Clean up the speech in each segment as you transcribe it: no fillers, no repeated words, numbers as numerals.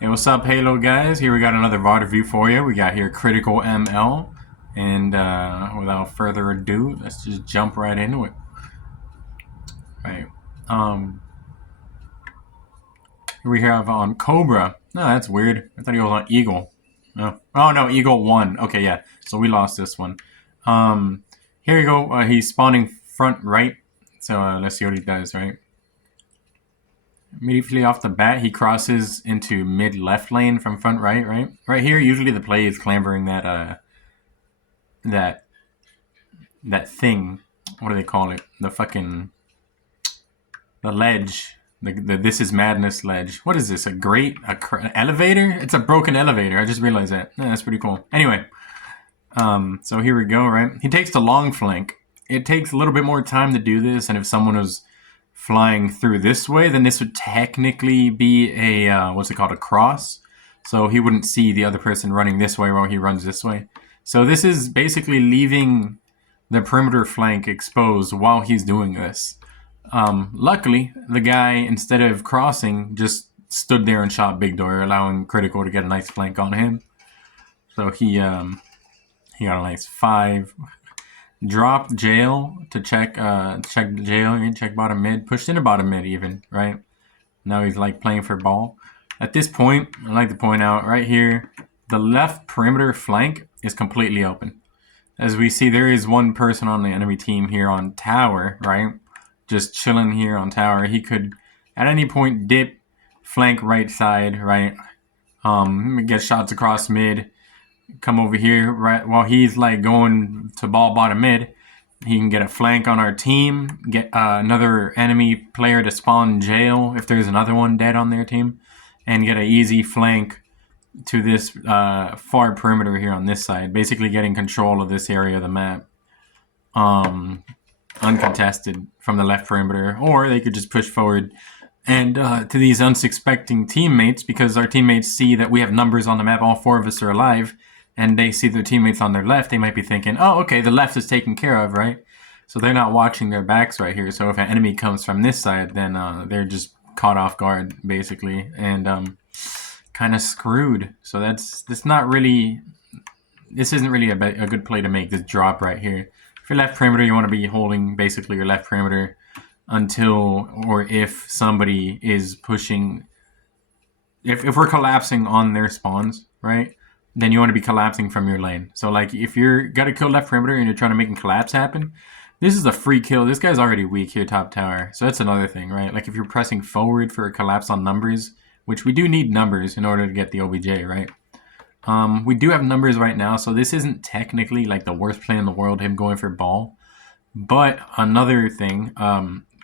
Hey, what's up, Halo guys? Here we got another VOD review for you. We got here CriticalML, and without further ado, let's just jump right into it. Right. Um, Here we have on Cobra. No, that's weird. I thought he was on Eagle. No. Oh no, Eagle 1. Okay, yeah. So we lost this one. Um, Here you go. He's spawning front right. So let's see what he does. Right. Immediately off the bat, he crosses into mid left lane from front right. Right here. Usually the play is clambering that that thing. What do they call it? The ledge. The This is Madness ledge. What is this? An elevator? It's a broken elevator. I just realized that. Yeah, that's pretty cool. Anyway, so here we go. Right, he takes the long flank. It takes a little bit more time to do this, and if someone was flying through this way, then this would technically be a what's it called? A cross. So he wouldn't see the other person running this way while he runs this way. So this is basically leaving the perimeter flank exposed while he's doing this. Luckily, the guy, instead of crossing, just stood there and shot Big Door, allowing Critical to get a nice flank on him. So he got a nice 5. Dropped jail to check jail and check bottom mid. Pushed into bottom mid even, right? Now he's like playing for ball. At this point, I like to point out right here, the left perimeter flank is completely open. As we see, there is one person on the enemy team here on tower, right? Just chilling here on tower. He could, at any point, dip, flank right side, right? Get shots across mid, come over here, right? While he's like going to ball bottom mid, he can get a flank on our team, get another enemy player to spawn jail if there's another one dead on their team, and get an easy flank to this far perimeter here on this side, basically getting control of this area of the map. Uncontested from the left perimeter, or they could just push forward and to these unsuspecting teammates, because our teammates see that we have numbers on the map, all 4 of us are alive, and they see their teammates on their left, they might be thinking, oh, okay, the left is taken care of, right? So they're not watching their backs right here. So if an enemy comes from this side, then they're just caught off guard, basically, and kind of screwed. So this isn't really a good play to make, this drop right here. For left perimeter, you want to be holding basically your left perimeter until or if somebody is pushing. If we're collapsing on their spawns, right, then you want to be collapsing from your lane. So like if you're got to kill left perimeter and you're trying to make a collapse happen, this is a free kill. This guy's already weak here top tower. So that's another thing, right? Like if you're pressing forward for a collapse on numbers, which we do need numbers in order to get the OBJ, right? We do have numbers right now, so this isn't technically like the worst play in the world, him going for ball. But another thing,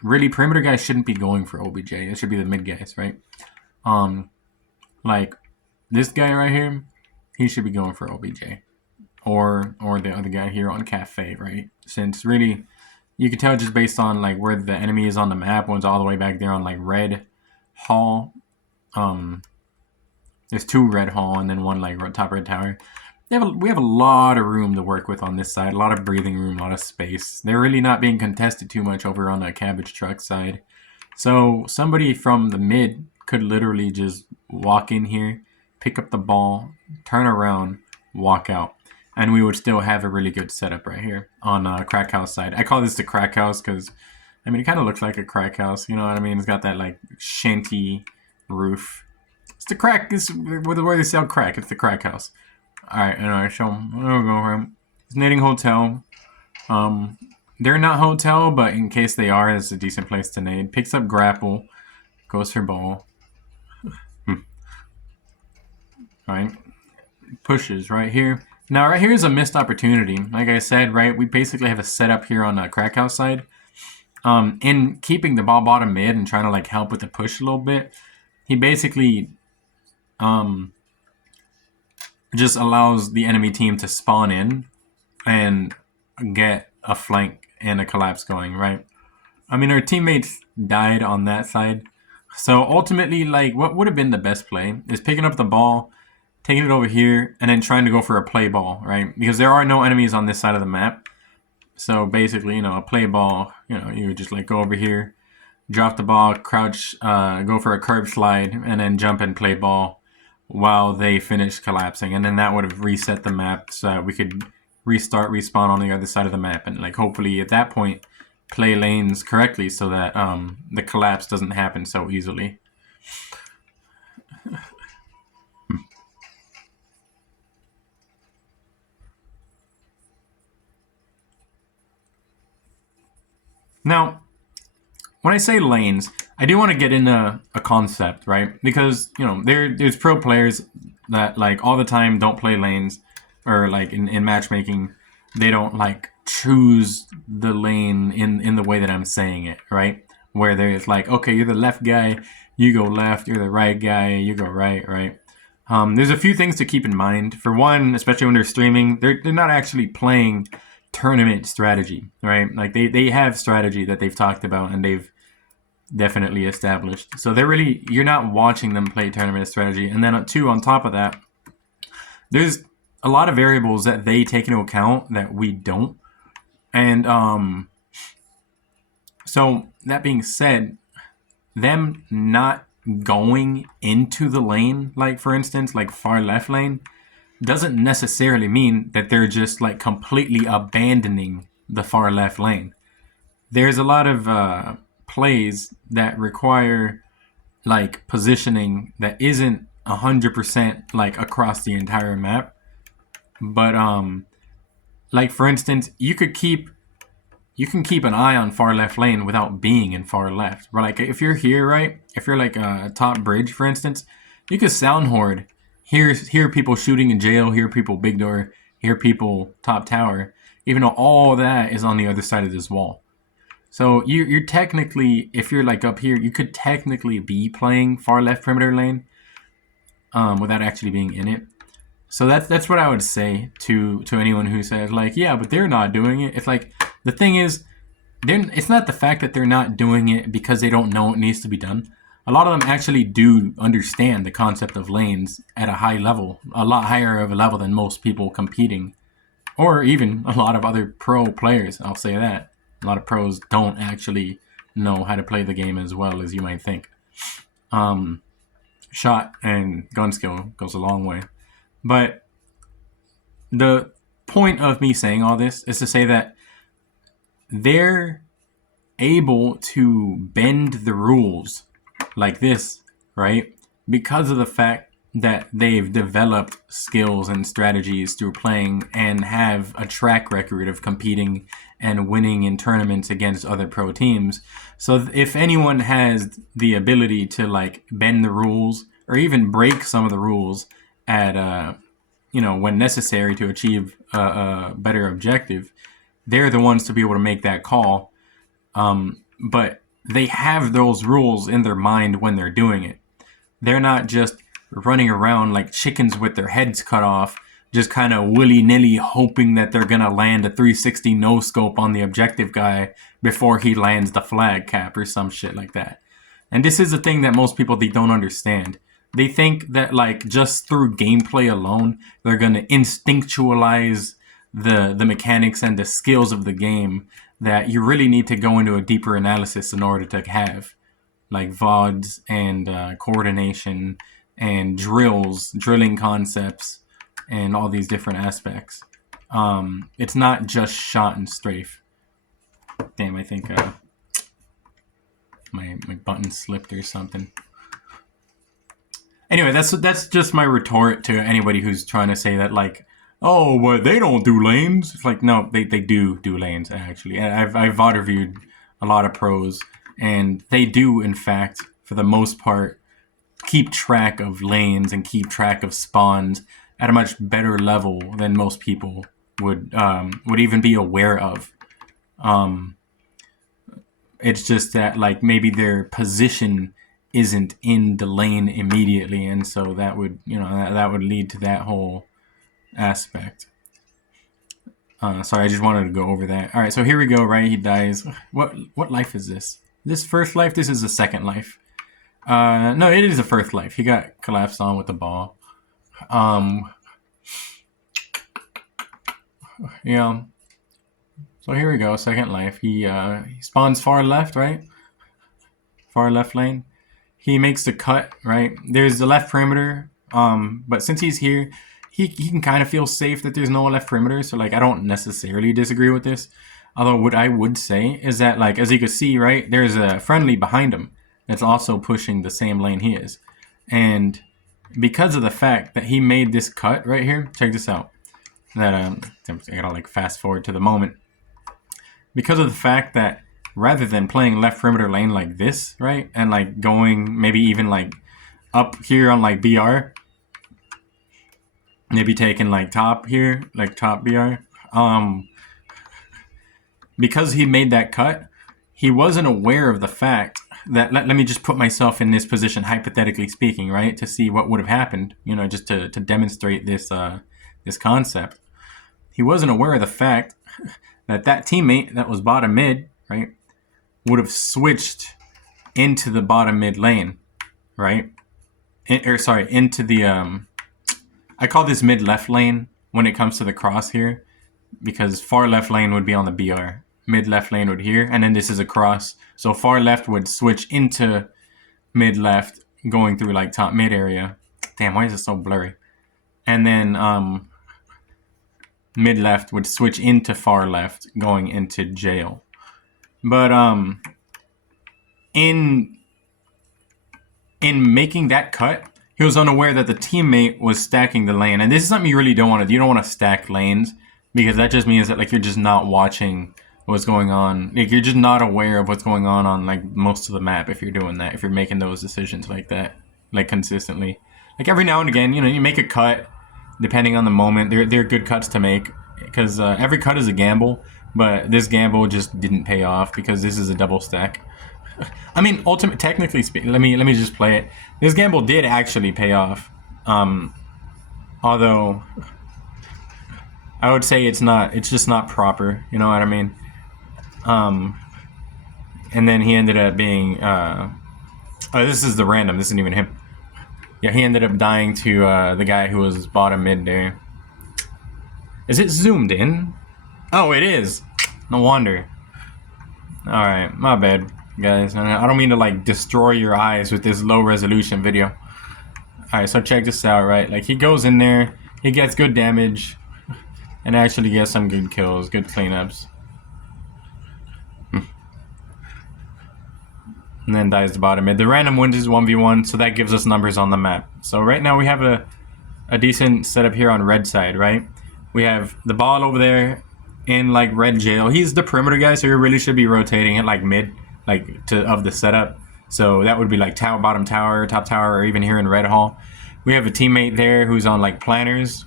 really perimeter guys shouldn't be going for OBJ. It should be the mid guys, right? Like this guy right here, he should be going for OBJ. Or the other guy here on Cafe, right? Since really, you can tell just based on like where the enemy is on the map. One's all the way back there on like red hall. There's 2 red hall and then 1 like top red tower. We have a lot of room to work with on this side. A lot of breathing room, a lot of space. They're really not being contested too much over on the cabbage truck side. So somebody from the mid could literally just walk in here, pick up the ball, turn around, walk out. And we would still have a really good setup right here on crackhouse side. I call this the crackhouse because, I mean, it kind of looks like a crackhouse. You know what I mean? It's got that like shanty roof. It's the crack. It's where they sell crack. It's the crack house. All right. Anyway, so we'll go for it's Knitting Hotel. They're not hotel, but in case they are, it's a decent place to nade. Picks up grapple, goes for ball. All right. Pushes right here. Now right here is a missed opportunity. Like I said, right, we basically have a setup here on the crack house side. In keeping the ball bottom mid and trying to like help with the push a little bit, he basically just allows the enemy team to spawn in and get a flank and a collapse going, right? I mean, our teammates died on that side. So ultimately, like, what would have been the best play is picking up the ball, taking it over here, and then trying to go for a play ball, right? Because there are no enemies on this side of the map. So basically, a play ball, you would just like go over here, drop the ball, crouch, go for a curb slide, and then jump and play ball while they finish collapsing, and then that would have reset the map so that we could respawn on the other side of the map, and like hopefully at that point play lanes correctly so that the collapse doesn't happen so easily. Now, when I say lanes, I do want to get into a concept, right? Because, you know, there's pro players that, like, all the time don't play lanes, or, like, in matchmaking, they don't, like, choose the lane in the way that I'm saying it, right? Where there's, like, okay, you're the left guy, you go left, you're the right guy, you go right, right? There's a few things to keep in mind. For one, especially when they're streaming, they're not actually playing tournament strategy, right? Like they have strategy that they've talked about and they've definitely established. So they're really, you're not watching them play tournament strategy. And then two, on top of that, there's a lot of variables that they take into account that we don't. And so that being said, them not going into the lane, like for instance, like far left lane, doesn't necessarily mean that they're just like completely abandoning the far left lane. There's a lot of plays that require like positioning that isn't 100% like across the entire map, but like for instance, you can keep an eye on far left lane without being in far left. Or like if you're here, right? If you're like a top bridge, for instance, you could sound horde, hear people shooting in jail, hear people big door, hear people top tower, even though all that is on the other side of this wall. So you're technically, if you're like up here, you could technically be playing far left perimeter lane without actually being in it. So that's what I would say to anyone who says like, yeah, but they're not doing it. It's like, the thing is, it's not the fact that they're not doing it because they don't know it needs to be done. A lot of them actually do understand the concept of lanes at a high level, a lot higher of a level than most people competing, or even a lot of other pro players. I'll say that. A lot of pros don't actually know how to play the game as well as you might think. Shot and gun skill goes a long way. But the point of me saying all this is to say that they're able to bend the rules like this, right? Because of the fact that they've developed skills and strategies through playing and have a track record of competing and winning in tournaments against other pro teams. So if anyone has the ability to like bend the rules or even break some of the rules at when necessary to achieve a better objective, they're the ones to be able to make that call. But they have those rules in their mind when they're doing it. They're not just running around like chickens with their heads cut off, just kind of willy-nilly hoping that they're going to land a 360 no-scope on the objective guy before he lands the flag cap or some shit like that. And this is the thing that most people, they don't understand. They think that like just through gameplay alone, they're going to instinctualize the mechanics and the skills of the game, that you really need to go into a deeper analysis in order to have like VODs and coordination and drilling concepts and all these different aspects. It's not just shot and strafe. Damn, I think my button slipped or something. Anyway, that's just my retort to anybody who's trying to say that like, oh, well, they don't do lanes. It's like, no, they do lanes, actually. I've VOD reviewed a lot of pros, and they do, in fact, for the most part, keep track of lanes and keep track of spawns at a much better level than most people would even be aware of. It's just that, like, maybe their position isn't in the lane immediately, and so that would, that would lead to that whole aspect. Sorry, I just wanted to go over that. All right, so here we go, right? He dies. What life is this? This first life? This is the second life. No, it is the first life. He got collapsed on with the ball. Yeah. So here we go, second life. He spawns far left, right? Far left lane. He makes the cut, right? There's the left perimeter. But since he's here, he can kind of feel safe that there's no left perimeter. So like I don't necessarily disagree with this. Although what I would say is that, like, as you can see, right, there's a friendly behind him that's also pushing the same lane he is. And because of the fact that he made this cut right here, check this out. That I gotta like fast forward to the moment. Because of the fact that rather than playing left perimeter lane like this, right, and like going maybe even like up here on like BR, maybe taking like top here, like top BR, because he made that cut, he wasn't aware of the fact that, let me just put myself in this position, hypothetically speaking, right, to see what would have happened, you know, just to demonstrate this this concept. He wasn't aware of the fact that that teammate that was bottom mid, right, would have switched into the bottom mid lane, right, into the I call this mid left lane when it comes to the cross here, because far left lane would be on the BR, mid left lane would here, and then this is a cross. So far left would switch into mid left, going through like top mid area. Damn, why is it so blurry? And then mid left would switch into far left, going into jail. But in making that cut, he was unaware that the teammate was stacking the lane. And this is something you really don't want to do. You don't want to stack lanes, because that just means that like you're just not watching what's going on. Like you're just not aware of what's going on like most of the map if you're doing that, if you're making those decisions like that, like consistently. Like every now and again, you know, you make a cut depending on the moment. They're good cuts to make, because every cut is a gamble, but this gamble just didn't pay off because this is a double stack. I mean, technically speaking, let me just play it. This gamble did actually pay off, although I would say it's just not proper. You know what I mean? And then he ended up being, oh, this is the random. This isn't even him. Yeah, he ended up dying to the guy who was bottom mid there. Is it zoomed in? Oh, it is. No wonder. All right, my bad, guys. I don't mean to like destroy your eyes with this low resolution video. All right, so check this out, right? Like he goes in there, he gets good damage, and actually gets some good kills, good cleanups. And then dies the bottom mid. The random wins is 1v1, so that gives us numbers on the map. So right now we have a decent setup here on red side, right? We have the ball over there in like red jail. He's the perimeter guy, so he really should be rotating it like mid, like of the setup. So that would be like tower, bottom tower, top tower, or even here in red hall. We have a teammate there who's on like planners,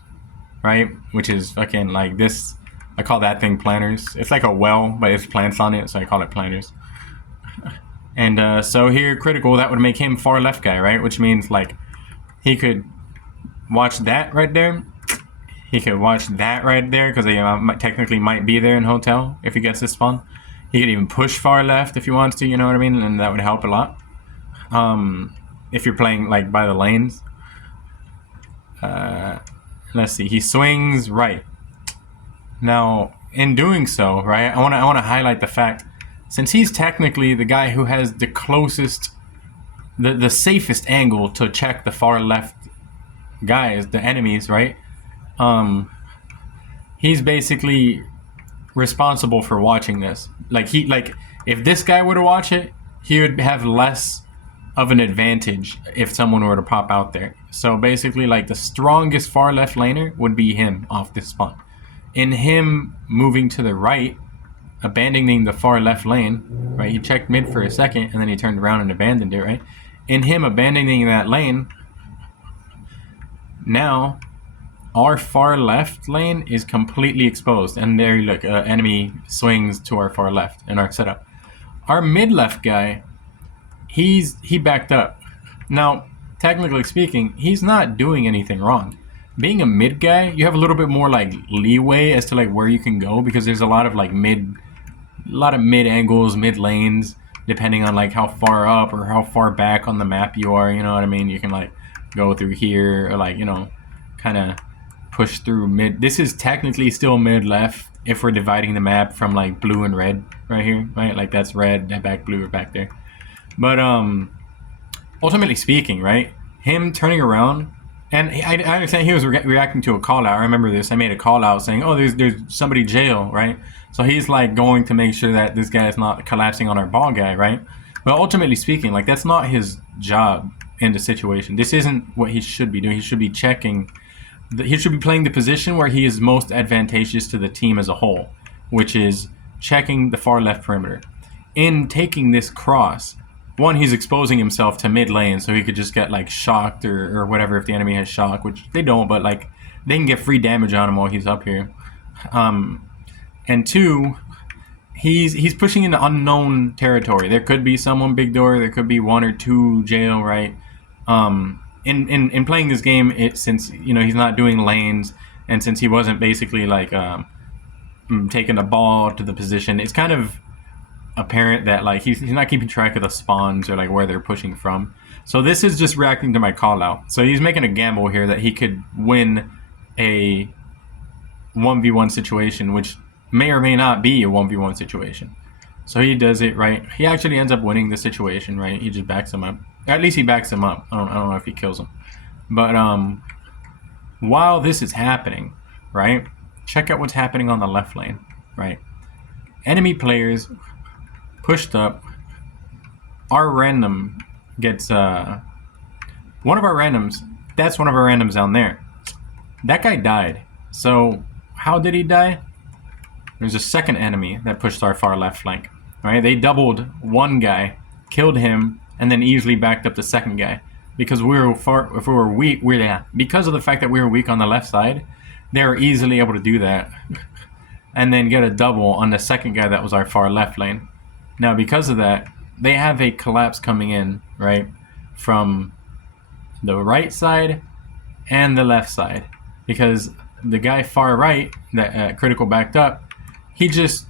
right? Which is fucking like this. I call that thing planners. It's like a well, but it's plants on it, so I call it planners. And so here, critical, that would make him far left guy, right? Which means like he could watch that right there. He could watch that right there, because they technically might be there in hotel if he gets this spawn. He could even push far left if he wants to, you know what I mean? And that would help a lot. If you're playing like by the lanes. Let's see, he swings right. Now, in doing so, right, I want to highlight the fact, since he's technically the guy who has the closest, the safest angle to check the far left guys, the enemies, right? He's basically responsible for watching this. Like if this guy were to watch it, he would have less of an advantage if someone were to pop out there. So basically, like the strongest far left laner would be him off this spawn. In him moving to the right, abandoning the far left lane, right? He checked mid for a second and then he turned around and abandoned it, right? In him abandoning that lane, now our far left lane is completely exposed. And there you look, enemy swings to our far left in our setup. Our mid left guy, he backed up. Now, technically speaking, he's not doing anything wrong. Being a mid guy, you have a little bit more like leeway as to like where you can go, because there's a lot of like mid angles, mid lanes, depending on like how far up or how far back on the map you are, you know what I mean? You can like go through here, or like, you know, kind of push through mid. This is technically still mid left if we're dividing the map from like blue and red right here, right? Like that's red, that back blue, or back there. But ultimately speaking, right, him turning around And I understand he was reacting to a call out. I remember this. I made a call out saying, "Oh, there's somebody jail, right?" So he's like going to make sure that this guy is not collapsing on our ball guy, right? But ultimately speaking, like that's not his job in the situation. This isn't what he should be doing. He should be checking. He should be playing the position where he is most advantageous to the team as a whole, which is checking the far left perimeter. In taking this cross, one, he's exposing himself to mid lane, so he could just get like shocked or whatever if the enemy has shock, which they don't, but like they can get free damage on him while he's up here. And two, he's pushing into unknown territory. There could be someone big door, there could be one or two jail, right? In playing this game, since he's not doing lanes, and since he wasn't basically like taking the ball to the position, it's kind of apparent that like he's not keeping track of the spawns or like where they're pushing from. So this is just reacting to my call out. So he's making a gamble here that he could win a 1v1 situation, which may or may not be a 1v1 situation. So he does it, right? He actually ends up winning the situation, right? He just backs him up. At least he backs him up. I don't know if he kills him. But while this is happening, right? Check out what's happening on the left lane, right? Enemy players pushed up. Our random gets one of our randoms. That's one of our randoms down there. That guy died. So how did he die? There's a second enemy that pushed our far left flank. Right? They doubled one guy, killed him, and then easily backed up the second guy because we were weak. Because of the fact that we were weak on the left side, they were easily able to do that, and then get a double on the second guy that was our far left lane. Now, because of that, they have a collapse coming in, right, from the right side and the left side. Because the guy far right that Critical backed up, he just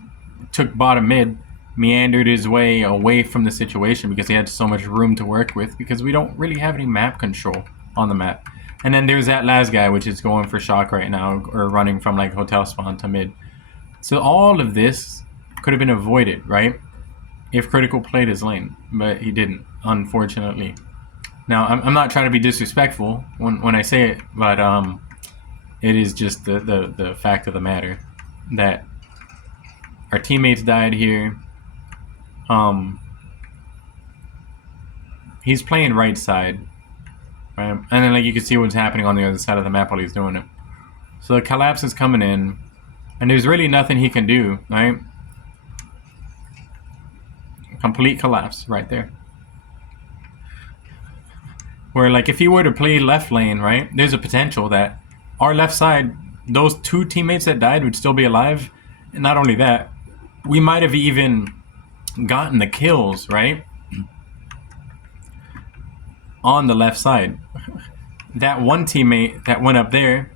took bottom mid, meandered his way away from the situation because he had so much room to work with because we don't really have any map control on the map. And then there's that last guy, which is going for shock right now, or running from like hotel spawn to mid. So all of this could have been avoided, right, if Critical played his lane, but he didn't, unfortunately. Now, I'm not trying to be disrespectful when I say it, but it is just the fact of the matter that our teammates died here. He's playing right side, right? And then like you can see what's happening on the other side of the map while he's doing it. So the collapse is coming in, and there's really nothing he can do, right? Complete collapse right there. Where like if he were to play left lane, right, there's a potential that our left side, those two teammates that died would still be alive. And not only that, we might have even gotten the kills, right, on the left side. That one teammate that went up there,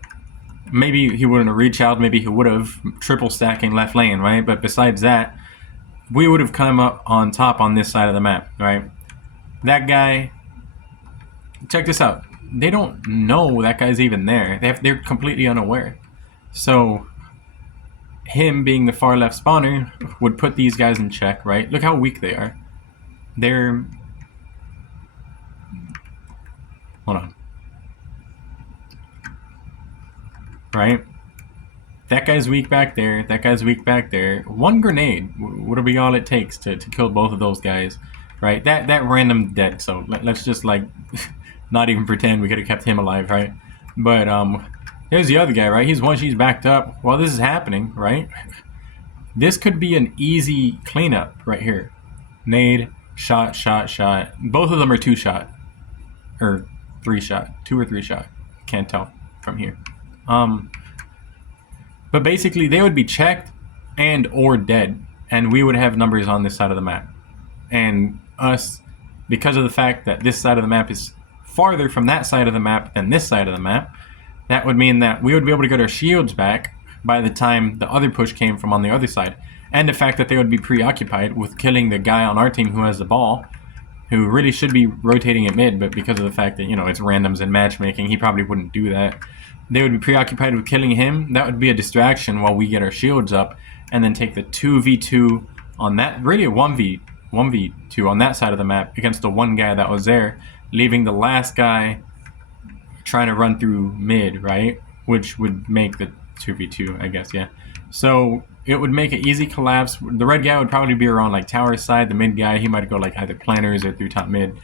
maybe he wouldn't have reached out, maybe he would have triple stacking left lane, right? But besides that, we would have come up on top on this side of the map, right? That guy, check this out. They don't know that guy's even there. They're completely unaware. So him being the far left spawner would put these guys in check, right? Look how weak they are. They're... Hold on. Right? That guy's weak back there. That guy's weak back there. One grenade would be all it takes to kill both of those guys, right? That random dead. So let's just like not even pretend we could have kept him alive, right? But there's the other guy, right? He's backed up while this is happening, right? This could be an easy cleanup right here. Nade, shot, shot, shot. Both of them are 2-shot or 3-shot, 2 or 3-shot. Can't tell from here. But basically they would be checked and or dead, and we would have numbers on this side of the map. And us, because of the fact that this side of the map is farther from that side of the map than this side of the map, that would mean that we would be able to get our shields back by the time the other push came from on the other side. And the fact that they would be preoccupied with killing the guy on our team who has the ball, who really should be rotating at mid, but because of the fact that, you know, it's randoms and matchmaking, he probably wouldn't do that. They would be preoccupied with killing him. That would be a distraction while we get our shields up and then take the 2v2 on that, really a 1v2 on that side of the map against the one guy that was there, leaving the last guy trying to run through mid, right? Which would make the 2v2, I guess, yeah. So it would make an easy collapse. The red guy would probably be around like tower side. The mid guy, he might go like either planners or through top mid.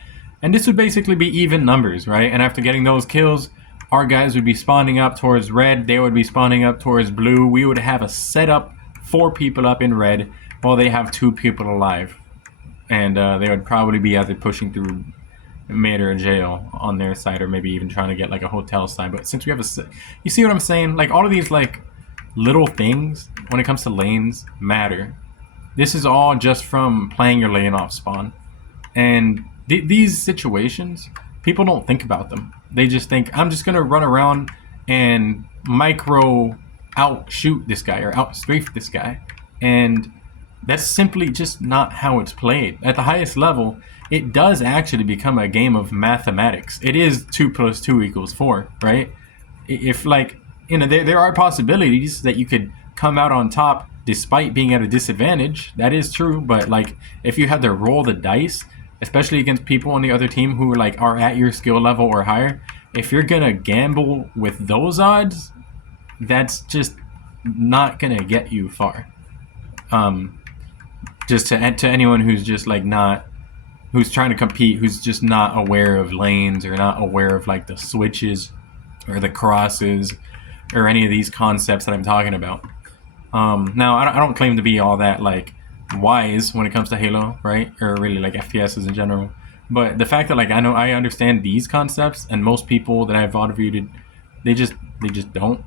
And this would basically be even numbers, right? And after getting those kills, our guys would be spawning up towards red. They would be spawning up towards blue. We would have a setup, 4 people up in red, while they have 2 people alive. And they would probably be either pushing through mid or jail on their side, or maybe even trying to get like a hotel side. But since we have you see what I'm saying? Like all of these like little things when it comes to lanes matter. This is all just from playing your lane off spawn. And these situations, people don't think about them. They just think, I'm just gonna run around and micro outshoot this guy or outstrafe this guy. And that's simply just not how it's played. At the highest level, it does actually become a game of mathematics. It is 2 + 2 = 4, right? If like, you know, there are possibilities that you could come out on top despite being at a disadvantage. That is true, but like if you had to roll the dice, especially against people on the other team who like are at your skill level or higher, if you're gonna gamble with those odds, that's just not gonna get you far. Just to anyone who's just like who's trying to compete, who's just not aware of lanes or not aware of like the switches or the crosses or any of these concepts that I'm talking about. Now I don't claim to be all that like wise when it comes to Halo, right? Or really like FPSs in general. But the fact that like I understand these concepts, and most people that I've auto-viewed, they just don't.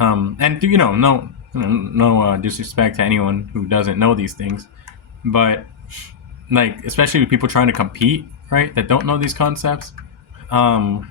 And you know, no disrespect to anyone who doesn't know these things, but like especially with people trying to compete, right? That don't know these concepts, and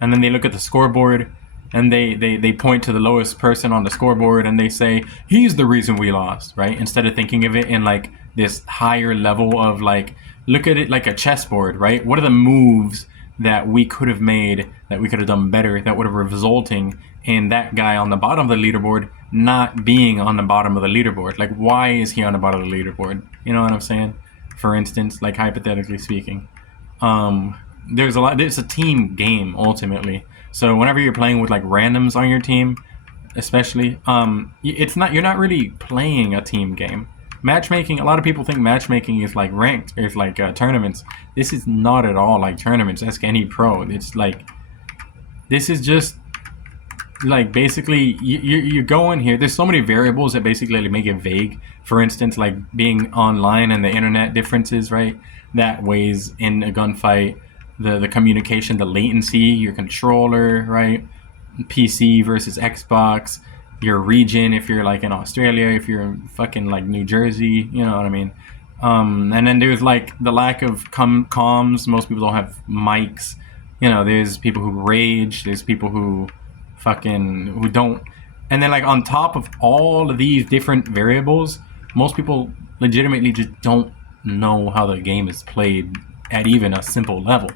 then they look at the scoreboard and they point to the lowest person on the scoreboard and they say he's the reason we lost, right? Instead of thinking of it in like this higher level of like, look at it like a chessboard, right? What are the moves that we could have made, that we could have done better, that would have resulting in that guy on the bottom of the leaderboard not being on the bottom of the leaderboard? Like, why is he on the bottom of the leaderboard? You know what I'm saying? For instance, like hypothetically speaking, there's a team game ultimately. So whenever you're playing with like randoms on your team, especially, you're not really playing a team game. Matchmaking, a lot of people think matchmaking is like ranked, or it's like tournaments. This is not at all like tournaments. Ask any pro. It's like, this is just like basically you go in here. There's so many variables that basically make it vague. For instance, like being online and the internet differences, right? That weighs in a gunfight. The communication, the latency, your controller, right? PC versus Xbox, your region, if you're like in Australia, if you're in fucking like New Jersey, you know what I mean? And then there's like the lack of comms. Most people don't have mics. You know, there's people who rage. There's people who who don't. And then like on top of all of these different variables, most people legitimately just don't know how the game is played at even a simple level,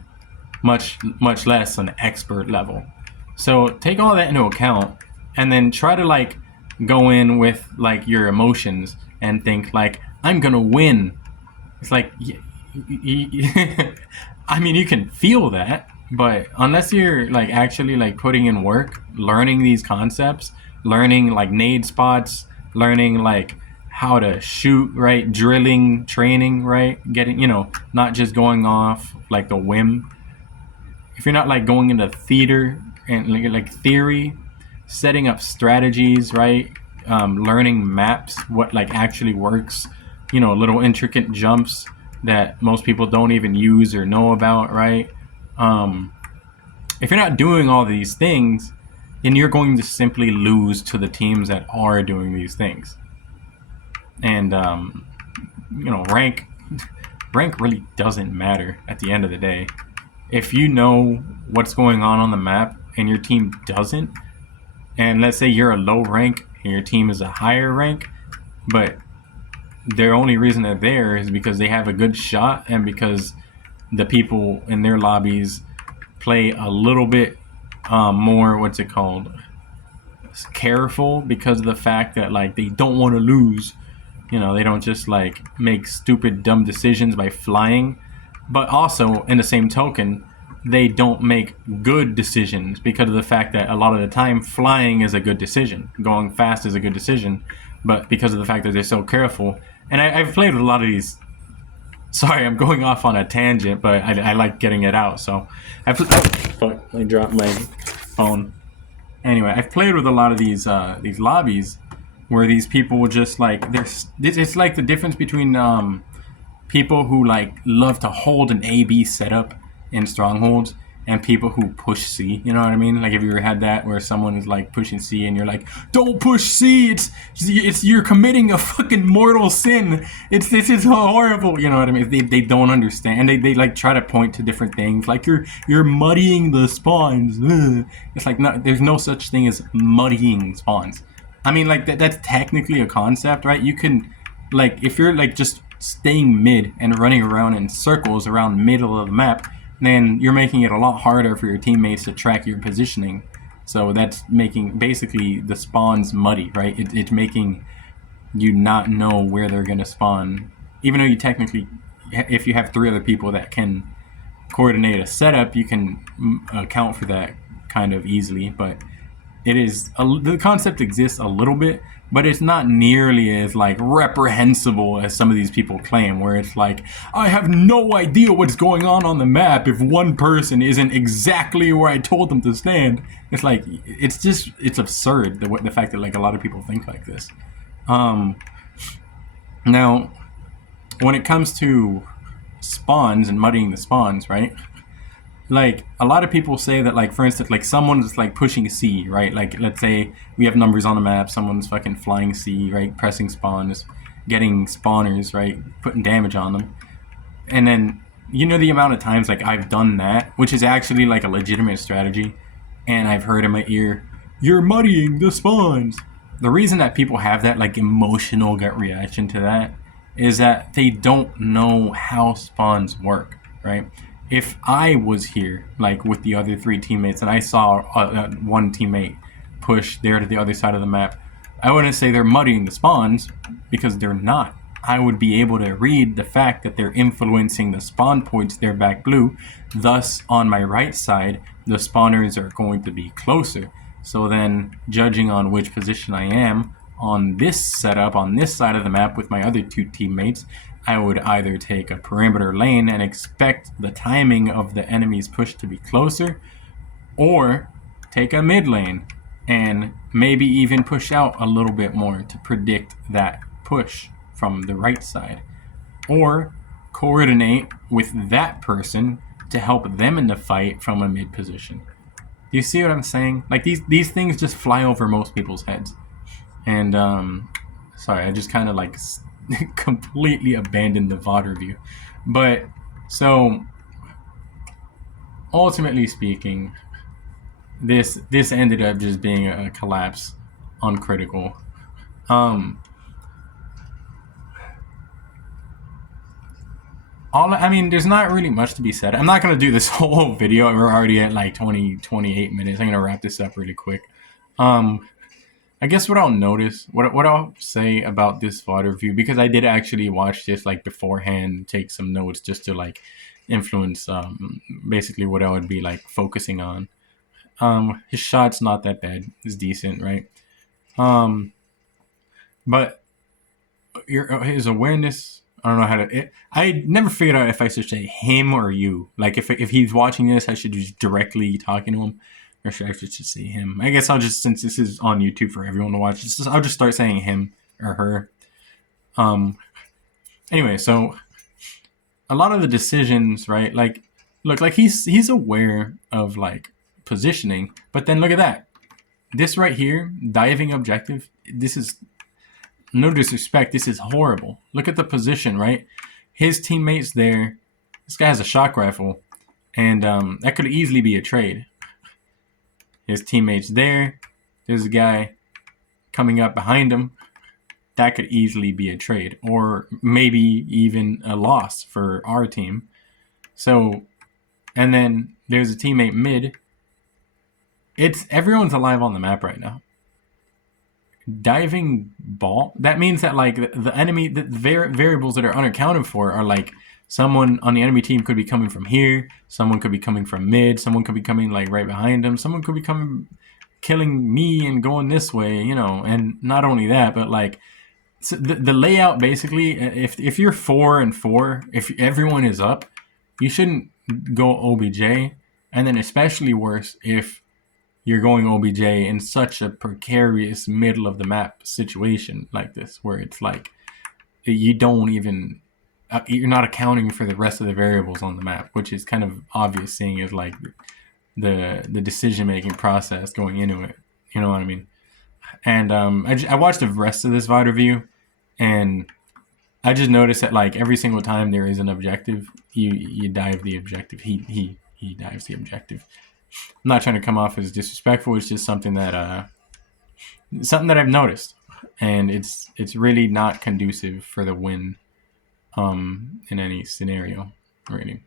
much less an expert level. So take all that into account and then try to like go in with like your emotions and think like, I'm gonna win. It's like, I mean, you can feel that, but unless you're like actually like putting in work, learning these concepts, learning like nade spots, learning like how to shoot, right? Drilling, training, right? Getting, you know, not just going off like the whim. If you're not like going into theater and like theory, setting up strategies, right? Learning maps, what like actually works, you know, little intricate jumps that most people don't even use or know about, right? If you're not doing all these things, then you're going to simply lose to the teams that are doing these things. And you know, rank really doesn't matter at the end of the day. If you know what's going on the map and your team doesn't, and let's say you're a low rank and your team is a higher rank, but their only reason they're there is because they have a good shot and because the people in their lobbies play a little bit more, what's it called, careful, because of the fact that like they don't want to lose. You know, they don't just like make stupid dumb decisions by flying. But also in the same token, they don't make good decisions because of the fact that a lot of the time flying is a good decision, going fast is a good decision, but because of the fact that they're so careful. And I've played with a lot of these. Sorry, I'm going off on a tangent, but I like getting it out. So I dropped my phone. Anyway, I've played with a lot of these lobbies where these people will just like it's like the difference between people who like love to hold an A/B setup in strongholds and people who push C. You know what I mean? Like, have you ever had that where someone is like pushing C and you're like, don't push C. It's you're committing a fucking mortal sin. This is horrible. You know what I mean? They don't understand. They like try to point to different things. Like you're muddying the spawns. Ugh. It's like, no, there's no such thing as muddying spawns. I mean, like that's technically a concept, right? You can, like, if you're like just staying mid and running around in circles around middle of the map, then you're making it a lot harder for your teammates to track your positioning. So that's making basically the spawns muddy, right? It's making you not know where they're going to spawn. Even though you technically, if you have 3 other people that can coordinate a setup, you can account for that kind of easily. But it is, the concept exists a little bit, but it's not nearly as like reprehensible as some of these people claim, where it's like, I have no idea what's going on the map if one person isn't exactly where I told them to stand. It's like, it's absurd, the fact that like a lot of people think like this. Now, when it comes to spawns and muddying the spawns, right? Like, a lot of people say that, like, for instance, like, someone's, like, pushing C, right? Like, let's say we have numbers on the map, someone's fucking flying C, right? Pressing spawns, getting spawners, right? Putting damage on them. And then, you know the amount of times, like, I've done that, which is actually, like, a legitimate strategy, and I've heard in my ear, you're muddying the spawns. The reason that people have that, like, emotional gut reaction to that is that they don't know how spawns work, right? If I was here, like with the other 3 teammates, and I saw one teammate push there to the other side of the map, I wouldn't say they're muddying the spawns, because they're not. I would be able to read the fact that they're influencing the spawn points they're back blue. Thus, on my right side, the spawners are going to be closer. So then, judging on which position I am on this setup, on this side of the map with my other 2 teammates, I would either take a perimeter lane and expect the timing of the enemy's push to be closer, or take a mid lane and maybe even push out a little bit more to predict that push from the right side, or coordinate with that person to help them in the fight from a mid position. Do you see what I'm saying? Like, these things just fly over most people's heads. And sorry, I just kind of like completely abandoned the VOD review. But so ultimately speaking, this ended up just being a collapse on Critical. I mean, there's not really much to be said. I'm not gonna do this whole video. We're already at like 28 minutes. I'm gonna wrap this up really quick. I guess what I'll say about this VOD review, because I did actually watch this like beforehand, take some notes just to like influence basically what I would be like focusing on. His shot's not that bad. It's decent, right? But his awareness, I don't know how to. I never figured out if I should say him or you. Like if he's watching this, I should just directly talking to him. Or should I just see him? I guess I'll just, since this is on YouTube for everyone to watch, I'll just start saying him or her. Anyway, so a lot of the decisions, right? Like, look, like he's aware of like positioning, but then look at that. This right here, diving objective. This is, no disrespect, this is horrible. Look at the position, right? His teammates there. This guy has a shock rifle, and that could easily be a trade. His teammates there. There's a guy coming up behind him. That could easily be a trade, or maybe even a loss for our team. So, and then there's a teammate mid. Everyone's alive on the map right now. Diving ball. That means that like the enemy, the variables that are unaccounted for are like Someone on the enemy team could be coming from here. Someone could be coming from mid. Someone could be coming like right behind them. Someone could be coming, killing me and going this way, you know. And not only that, but like so the layout basically, if you're 4 and 4, if everyone is up, you shouldn't go OBJ. And then especially worse if you're going OBJ in such a precarious middle of the map situation like this, where it's like you don't even you're not accounting for the rest of the variables on the map, which is kind of obvious seeing as like the decision making process going into it. You know what I mean? And I watched the rest of this VOD review, and I just noticed that like every single time there is an objective, you dive the objective. He dives the objective. I'm not trying to come off as disrespectful. It's just something that I've noticed, and it's really not conducive for the win in any scenario, really.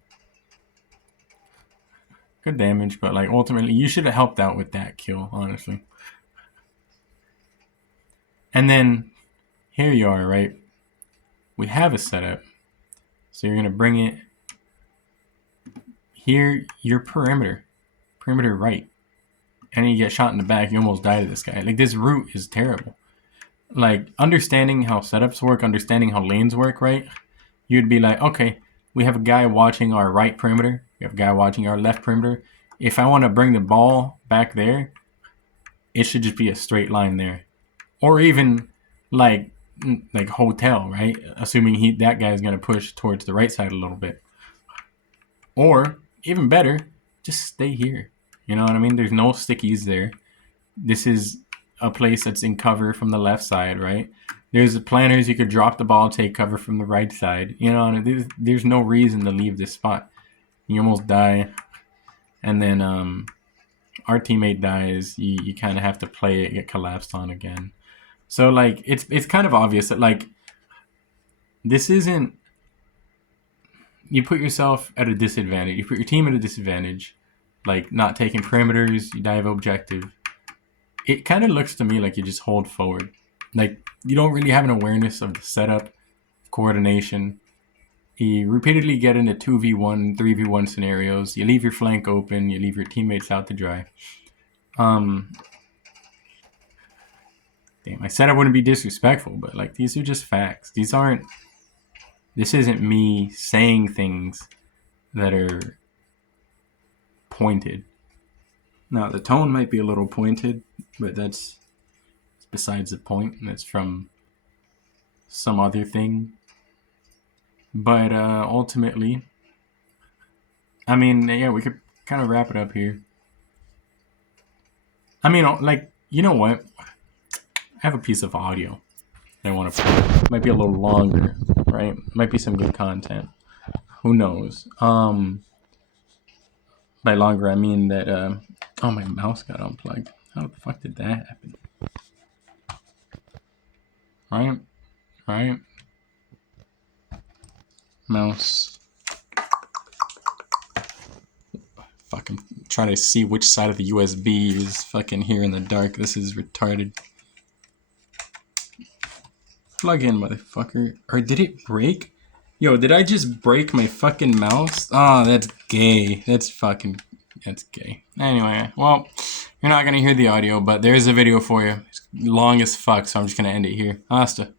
Good damage, but like ultimately you should have helped out with that kill, honestly. And then here you are, right? We have a setup, so you're gonna bring it here. Your perimeter right, and you get shot in the back. You almost die to this guy. Like, this route is terrible. Like, understanding how setups work, understanding how lanes work, right? You'd be like, okay, we have a guy watching our right perimeter. We have a guy watching our left perimeter. If I want to bring the ball back there, it should just be a straight line there. Or even like hotel, right? Assuming that guy's going to push towards the right side a little bit. Or even better, just stay here. You know what I mean? There's no stickies there. This is a place that's in cover from the left side, right? There's planners, you could drop the ball, take cover from the right side. You know, and there's no reason to leave this spot. You almost die, and then our teammate dies. You kind of have to play it, get collapsed on again. So like it's kind of obvious that like this isn't. You put yourself at a disadvantage. You put your team at a disadvantage, like not taking perimeters. You dive objective. It kind of looks to me like you just hold forward. Like, you don't really have an awareness of the setup, coordination. You repeatedly get into 2v1, 3v1 scenarios. You leave your flank open. You leave your teammates out to dry. Damn, I said I wouldn't be disrespectful, but like, these are just facts. This isn't me saying things that are pointed. Now, the tone might be a little pointed, but that's besides the point, and that's from some other thing. But ultimately, I mean, yeah, we could kind of wrap it up here. I mean, like, you know what? I have a piece of audio that I want to play. It might be a little longer, right? Might be some good content. Who knows? By longer, I mean that, oh, my mouse got unplugged. How the fuck did that happen? Right? Mouse. Fucking trying to see which side of the USB is fucking here in the dark. This is retarded. Plug in, motherfucker. Or did it break? Yo, did I just break my fucking mouse? Oh, that's gay. That's gay. Anyway, well, you're not gonna hear the audio, but there's a video for you. It's long as fuck, so I'm just gonna end it here. Hasta.